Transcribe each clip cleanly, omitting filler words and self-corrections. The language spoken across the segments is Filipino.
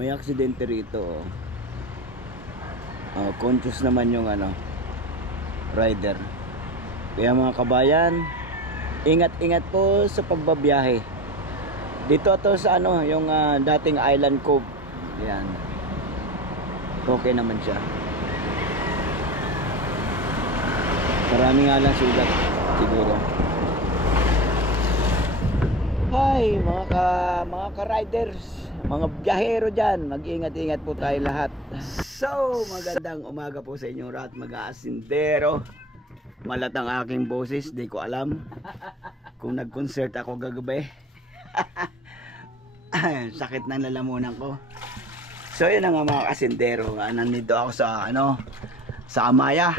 May aksidente rito. Conscious naman yung rider. Kaya mga kabayan, ingat-ingat po sa pagbabiyahe. Dito to sa yung dating Island Cove. Yan. Okay naman siya. Marami nga lang sulat siguro. Hi mga ka-riders, mga biyahero dyan, mag-ingat-ingat po tayo lahat. So, magandang umaga po sa inyong lahat, mag-aasindero. Malat ang aking boses, di ko alam kung nag-concert ako gagabi. Sakit ng lalamunan ko. So, yun ang mga kasindero. Nandito ako sa sa Amaya,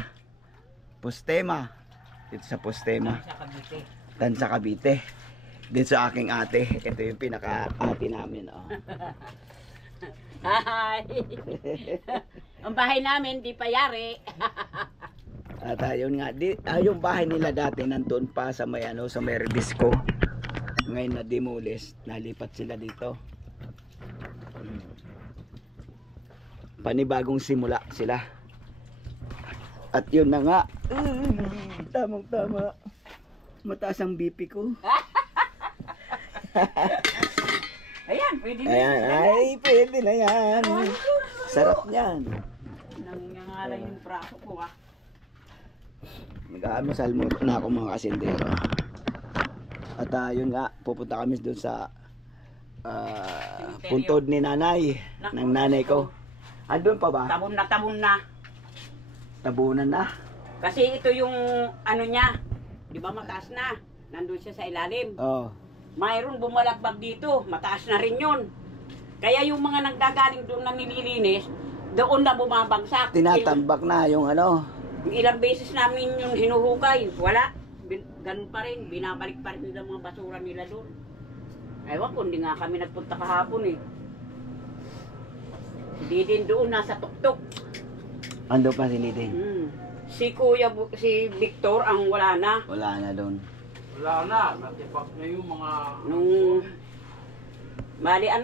Postema. Dito sa Postema, Tansa Cavite. Dito sa aking ate. Ito yung pinaka-ate namin. Hi! Ang bahay namin, di pa yari. At ayun nga, yung bahay nila dati nandun pa sa may sa may Rebisco. Ngayon na demolish, nalipat sila dito. Panibagong simula sila. At yun na nga, tamang-tama. Mataas ang BP ko. Ayan, pwede na. Ayan, ay, pwede na yan. Sarap niyan. Nangangalan yung braso ko Mag-aamasal na ako mga kasindero. At yun nga, pupunta kami doon sa puntod ni nanay, ng nanay ko. Andun pa ba? Tabon na. Tabunan na. Kasi ito yung niya, di ba mataas na? Nandun siya sa ilalim. Oo. Mayroon bumalakbag dito, mataas na rin yun. Kaya yung mga nagdagaling doon na nililinis, doon na bumabagsak. Tinatambak na yung Ilang beses namin yung hinuhukay, wala. Ganun pa rin, binabalik pa rin nila mga basura nila doon. Ewan ko, hindi nga kami nagpunta kahapon eh. Hindi din doon, nasa tuktok. Ando pa si Lidin? Si si Victor ang wala na. Wala na doon. Wala na, natipak na yung mga... Mali 2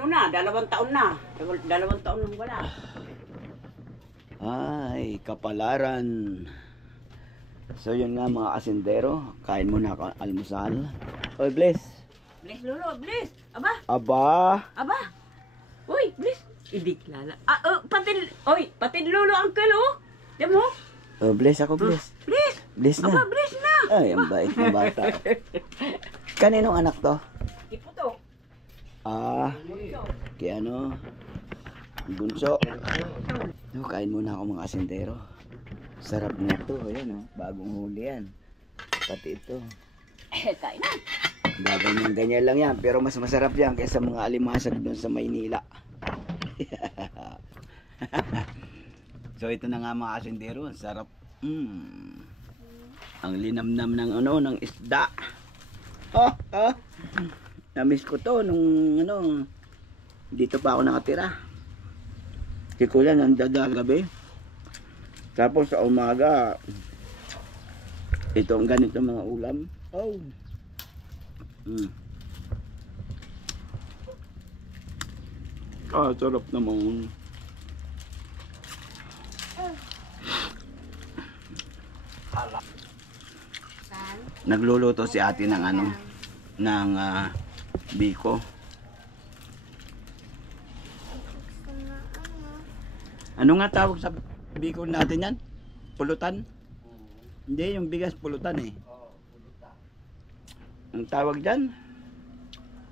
taon na. 2 taon nang wala. Ay, kapalaran. So yun nga mga asindero, kain muna ako almusal. Oy, bless. Bless lolo, bless. Aba. Aba. Uy, bless. Idiklala. Pati lolo uncle Diyan mo? Oh, bless ako, bless. Bless. Bless na. Aba, bless na. Ay, ang bait na bata. Kaninong anak to? Ipo to. Kaya bunso. No, kain muna ako mga asindero. Sarap na to. Ayan bagong huli yan. Pati ito. Kain na. Ganyan lang yan. Pero mas masarap yan kaysa mga alimasag doon sa Maynila. So ito na nga mga asindero. Ang sarap. Ang linamnam ng isda. Namiss ko to nung dito pa ako nakatira. Si Kuya nandada gabi. Tapos sa umaga ito ang ganito mga ulam. Sarap naman. Nagluluto si ate ng ng biko. Ano nga tawag sa biko natin yan? Pulutan? Hindi, yung bigas pulutan eh. Pulutan. Ang tawag dyan?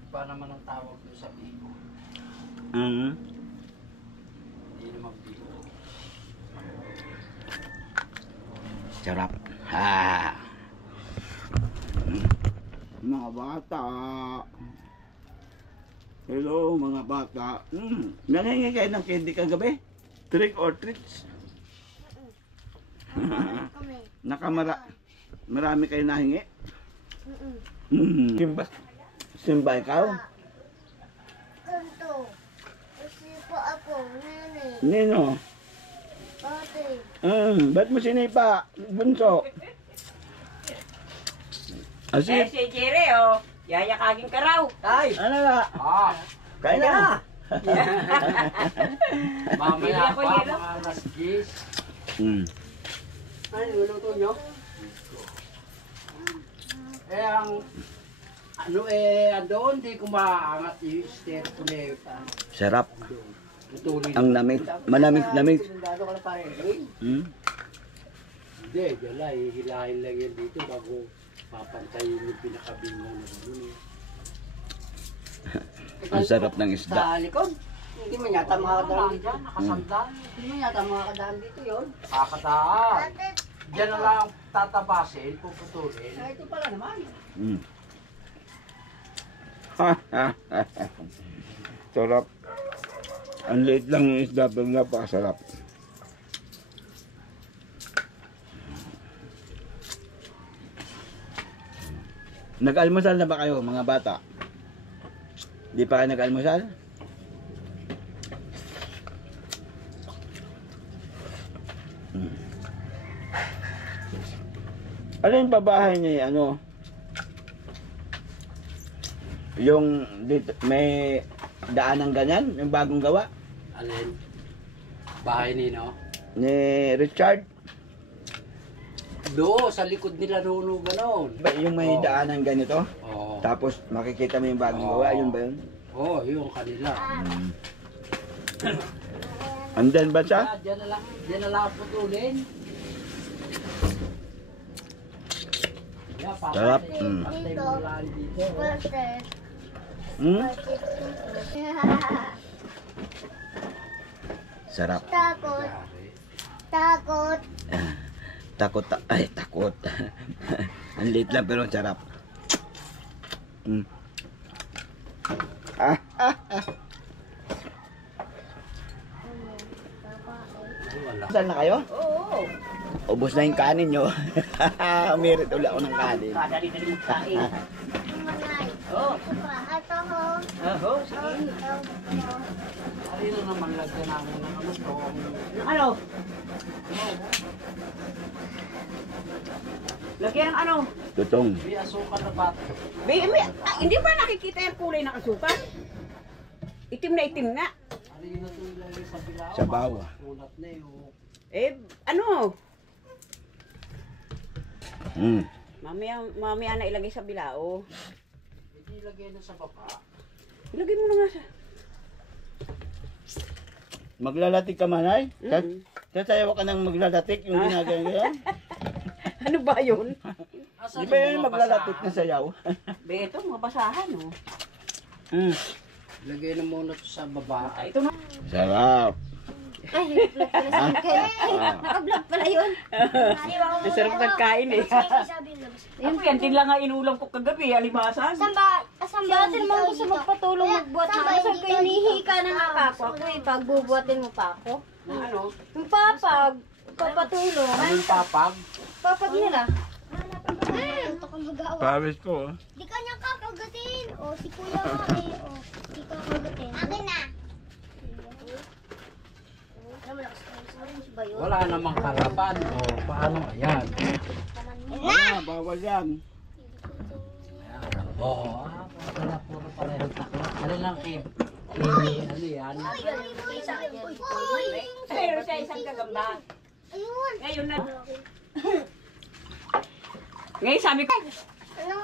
Iba naman ang tawag doon sa biko. Hindi naman biko. Sarap. Mga bata. Hello mga bata. Nangingi kayo ng candy kagabi? Trick or treats? Marami kayo nahingi? Simba ikaw? Kanto. Kasi po ako, nene. Nino? Ate. Ba't mo sinipa? Bunso? Si Jerry, yayakagin ka raw. Ano na? Kain na. Mamaya Ako pa, hirap. mga alas 10. Hmm. Ano luluto nyo? Ang doon, di ko maaangat yung stair ko na Sarap. putulin. Ang lamig. Manamig-lamig. Sundalo ka na pare. Hmm. Hindi, gala, hihilahin lang yan dito bago papantayin yung pinakabingo na doon. Ang sarap ng isda. Sa likod. Hindi mo yata makakadaan dito. Dyan, nakasandal. Hindi mo yata makakadaan dito yun. Kakadaan. Diyan na lang tatabasin, puputulin. Ay, ito pala naman. Hmm. Sarap. Ang liit lang ng isda pero napakasarap. Nag-almusal na ba kayo mga bata? Di pa kayo nag-almusal? Hmm. Ano yung pabahay niya ano? Yung dito, may daan ng ganyan, yung bagong gawa Alin? Bahay nino? ni Richard. Do, sa likod nila nuno ganon. Ba, yung may Oo. daanan ganito, Oo. tapos makikita mo yung bagong Oo. gawa, yun ba yun? Oo, yung kanila. Andyan ba siya? Diyan na lang putulin. Yeah, papa, Sarap. pantay mo lang dito. Butter. Hmm? Sarap. Takot. Takot. Takot. Ang liit lang pero ang sarap. Hmm. Wala. Saan na kayo? Oo. Ubus na yung kanin nyo. Umirit ulit ako ng kanin. Kadali-dali magkain. Manay. Oo. Ito ho. Oo, sige. Ari na naman lagyan namin ng ano to. Ano? Lagyan ng ano? Tutong. May asukal na bata. Hindi ba nakikita yung kulay ng asukal? Itim na itim nga. Ari na to ilagay sa bilao. Sa bawa. Ulat na yun. Ano? Hmm. Mamaya na ilagay sa bilao. Hindi ilagay na sa baba. Ilagay mo na nga sa... Maglalatik ka manay? Mm. Sasayaw ka ng maglalatik yung ginagawa nyo? Ano ba yun? Asan Di ba yun yung mga maglalatik na basahan? sayaw? Beto, mga basahan, oh. Hmm. Lagay na muna to sa baba. Ito na. Sarap. Ay, nag-vlog pala sa akin. Ah. Naka-vlog pala yun. Masarap nagkain eh. Sabi mo. Ako yan din lang nga inulam ko kagabi, alimasan. Saan ba ate naman gusto magpatulong magbuhat na? Saan ko hinihika na nga ako? Ako ipagbubuhatin mo pa ako. Ano? Yung papag, papatulong. Anong papag? Papag nila. Ito ka magawa. Pawis ko. Di ka niya kakagatin. O, si kuya nga eh. O, di ka kakagatin. Akin na. Wala namang kalaban. O, paano? Ayan. Bawal yan. Oo. Wala puro parehong takla. Ano lang ano yan? Pero siya isang kagamba. Ayun. Ngayon na. Ngayon sabi ko, Ano?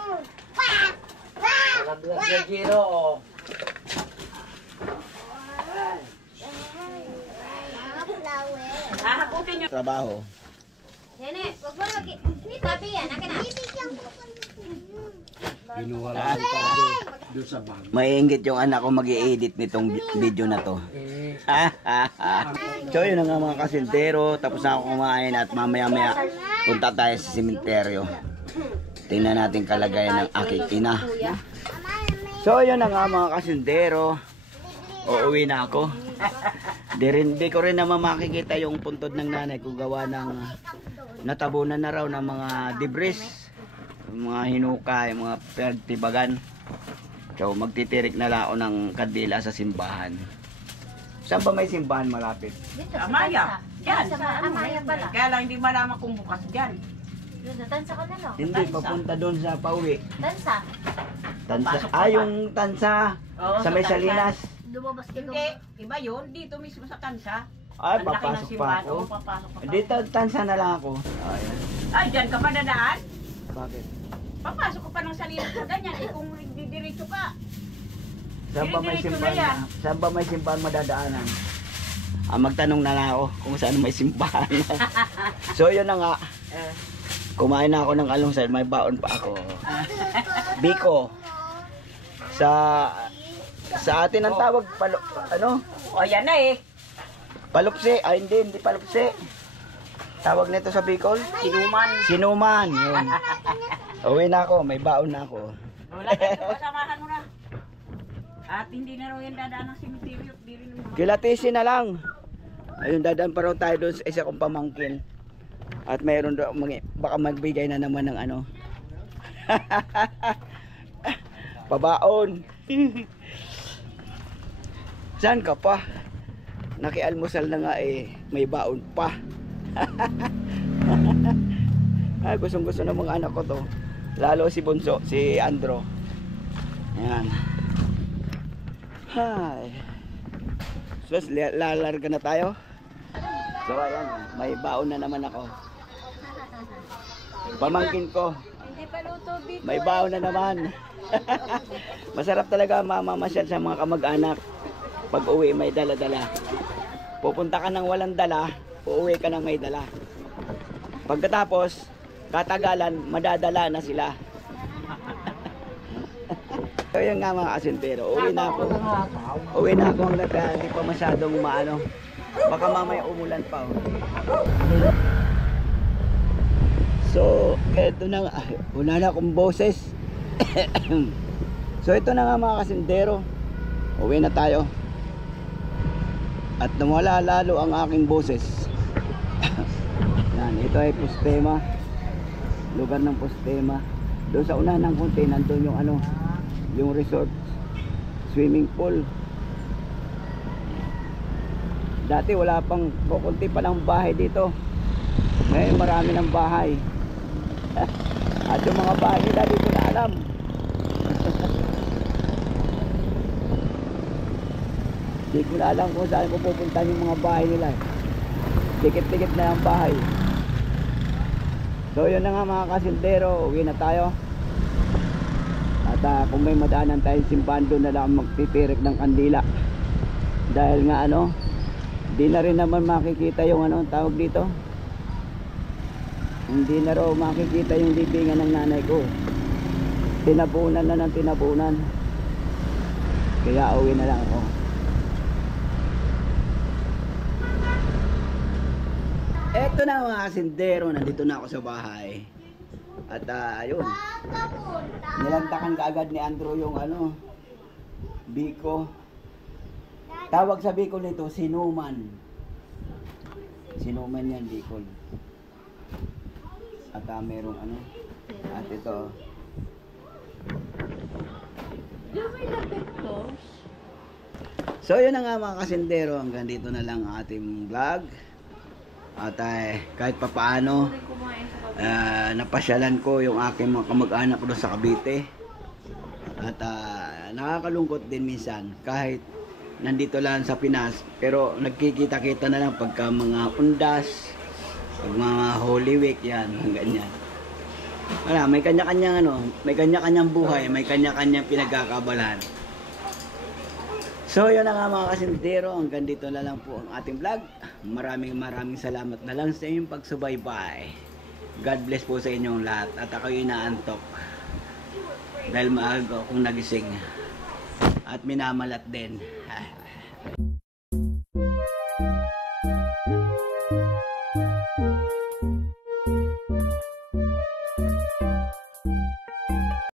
Pa! Pa! Laglag sa giro o. Mga flower. hahakutin nyo. Trabaho. Nene, wag mo lagi. Tabi yan, akin na. Ginuha lang talaga doon sa bag. Maiinggit yung anak ko mag-i-edit nitong video na to. Eh, So yun na nga mga kasintero, tapos na ako kumain at mamaya-maya punta tayo sa sementeryo. Tingnan natin kalagayan ng aking ina. So yun na nga mga kasintero, uuwi na ako. Di ko rin naman makikita yung puntod ng nanay ko gawa ng natabunan na raw ng mga debris, mga hinukay, mga pagtibagan. So magtitirik na lang ako ng kandila sa simbahan. Saan ba may simbahan malapit? Amaya. Yan. Amaya pala. Kaya lang hindi malaman kung bukas dyan. Tansa ka na, no? Hindi, papunta doon sa pauwi. Tansa. Tansa. Yung tansa Oo, sa may sa Tansa. Salinas. lumabas ka Hindi, iba yun. Dito mismo sa tansa. Ay, Ang laki ng papasok pa simbahan. ako. Oo, papasok pa. Dito, tansa na lang ako. Ayan. Ay, dyan ka pa dadaan? Bakit? Papasok ka pa ng sarili sa ganyan. Eh, kung didiretso ka. Saan ba may Diretso na simbahan? yan. Saan ba may simbahan madadaanan? Magtanong na lang ako kung saan may simbahan. So, yun na nga. Eh, Kumain na ako ng almusal, may baon pa ako. Biko. Sa atin ang tawag, o, yan na eh. palupsi. Ay, hindi palupsi. Tawag nito sa Bicol? Sinuman. Sinuman. Yun. Uwi na ako, may baon na ako. Wala ka, samahan mo na. At hindi na raw yan dadaan ng cemetery. Di rin yung mga... Kilatisin na lang. Ayun, dadaan pa raw tayo doon sa isa kong pamangkin. At mayroon daw, baka magbigay na naman ng ano. Pabaon. Saan ka pa? Nakialmusal na nga eh, may baon pa. Ay, gustong gusto ng mga anak ko to. Lalo si Bunso, si Andro. Ayan. Hi. So, lalarga na tayo. So, ayan, may baon na naman ako. Pamangkin ko, Hindi pa luto dito. may baon na naman. Masarap talaga mamamasyal sa mga kamag-anak. Pag uwi may dala-dala. Pupunta ka ng walang dala, uuwi ka ng may dala. Pagkatapos, katagalan, madadala na sila. So yun nga mga kasintero, uwi na ako. Uwi na ako hanggang hindi pa masyadong maano. Baka mamaya umulan pa. So, eto na nga. Una na akong boses. So ito na nga mga kasintero. Uwi na tayo. At nawala lalo ang aking boses. Yan, ito ay Postema. Lugar ng Postema. Doon sa unahan ng konti, nandun yung ano, yung resort, swimming pool. Dati wala pang, kukunti pa lang bahay dito. Ngayon marami ng bahay. At yung mga bahay nila dito na alam. Hindi ko na alam kung saan ko pupunta yung mga bahay nila. Dikit-dikit na ang bahay. So yun na nga mga kasintero, uwi na tayo. At kung may madaanan tayong simbahan, doon na lang magtitirik ng kandila. Dahil nga ano, di na rin naman makikita yung ano, tawag dito. Hindi na raw makikita yung libingan ng nanay ko. Tinabunan na ng tinabunan. Kaya uwi na lang ako. Eto na mga kasindero, nandito na ako sa bahay. At ayun, nilantakan kaagad ni Andrew yung ano, biko. Tawag sa Bicol nito, sinuman. Sinuman yan, Bicol. At merong ano, at ito. So yun na nga mga kasindero, hanggang dito na lang ang ating vlog. At kahit papaano, napasyalan ko yung aking mga kamag-anak doon sa Cavite. At nakakalungkot din minsan kahit nandito lang sa Pinas, pero nagkikita-kita na lang pagka mga undas, pag mga Holy Week, yan, ganyan. Wala, may kanya-kanyang ano, may kanya-kanyang buhay, may kanya-kanyang pinagkakabalan. So yun na nga mga kasintero, hanggang dito na lang po ang ating vlog. Maraming salamat na lang sa inyong pagsubaybay. God bless po sa inyong lahat. At ako'y inaantok dahil maaga akong nagising at minamalat din.